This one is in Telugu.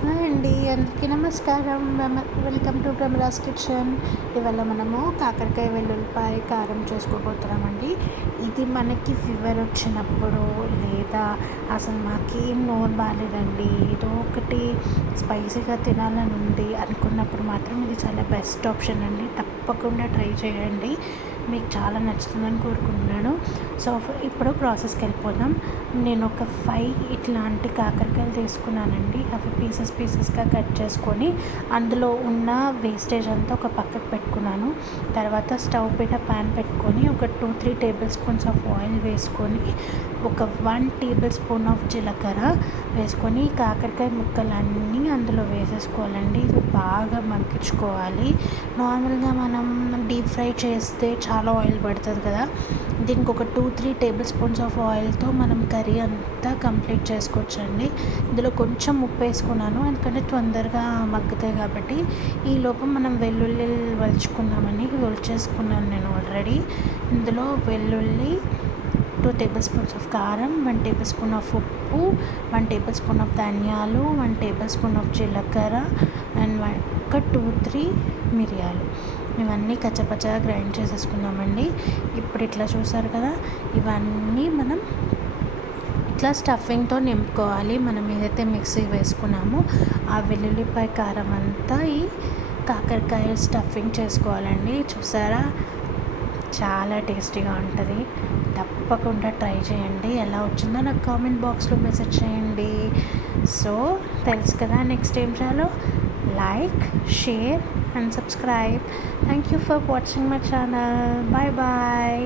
హాయ్ అండి, అందరికీ నమస్కారం. Welcome to Pramila's kitchen. ఇవాళ మనము కాకరకాయ వెల్లుల్లిపాయ కారం చేసుకోబోతున్నామండి. ఇది మనకి ఫీవర్ వచ్చినప్పుడు లేదా అసలు మాకేం నోరు బాగాలేదండి, ఏదో ఒకటి స్పైసీగా తినాలని ఉంది అనుకున్నప్పుడు మాత్రం ఇది చాలా బెస్ట్ ఆప్షన్ అండి. తప్పకుండా ట్రై చేయండి, మీకు చాలా నచ్చుతుందని కోరుకుంటున్నాను. సో ఇప్పుడు ప్రాసెస్కి వెళ్ళిపోదాం. నేను ఒక 5 ఇట్లాంటి కాకరకాయలు తీసుకున్నానండి. అవి పీసెస్గా కట్ చేసుకొని అందులో ఉన్న వేస్టేజ్ అంతా ఒక పక్కకు పెట్టుకున్నాను. తర్వాత స్టవ్ పైన ప్యాన్ పెట్టుకొని ఒక 2-3 టేబుల్ స్పూన్స్ ఆఫ్ ఆయిల్ వేసుకొని ఒక 1 టేబుల్ స్పూన్ ఆఫ్ జీలకర్ర వేసుకొని కాకరకాయ ముక్కలన్నీ అందులో వేసేసుకోవాలండి. ఇవి బాగా మగ్గించుకోవాలి. నార్మల్గా మనం డీప్ ఫ్రై చేస్తే చాలా ఆయిల్ పడుతుంది కదా, దీనికి ఒక 2-3 టేబుల్ స్పూన్స్ ఆఫ్ ఆయిల్తో మనం కర్రీ అంతా కంప్లీట్ చేసుకోవచ్చండి. ఇందులో కొంచెం ఉప్పు వేసుకున్నాను ఎందుకంటే తొందరగా మగ్గుతాయి కాబట్టి. ఈ లోపు మనం వెల్లుల్లి ఒలిచేసుకున్నాను నేను ఆల్రెడీ. ఇందులో వెల్లుల్లి, 2 టేబుల్ స్పూన్స్ ఆఫ్ కారం, 1 టేబుల్ స్పూన్ ఆఫ్ ఉప్పు, 1 టేబుల్ స్పూన్ ఆఫ్ ధనియాలు, 1 టేబుల్ స్పూన్ ఆఫ్ జీలకర్ర అండ్ ఒక 2-3 మిరియాలు, ఇవన్నీ కచ్చపచ్చగా గ్రైండ్ చేసేసుకుందామండి. ఇప్పుడు ఇట్లా చూసారు కదా, ఇవన్నీ మనం ఇట్లా స్టఫింగ్తో నింపుకోవాలి. మనం ఏదైతే మిక్సీ వేసుకున్నామో ఆ వెల్లుల్లిపాయ కారం అంతా ఈ కాకరకాయ స్టఫింగ్ చేసుకోవాలండి. చూసారా, చాలా టేస్టీగా ఉంటుంది. తప్పకుండా ట్రై చేయండి. ఎలా వచ్చిందో నాకు కామెంట్ బాక్స్లో మెసేజ్ చేయండి. సో తెలుసు కదా నెక్స్ట్ ఏం చేయాలో. Like, share and subscribe. Thank you for watching my channel. Bye bye.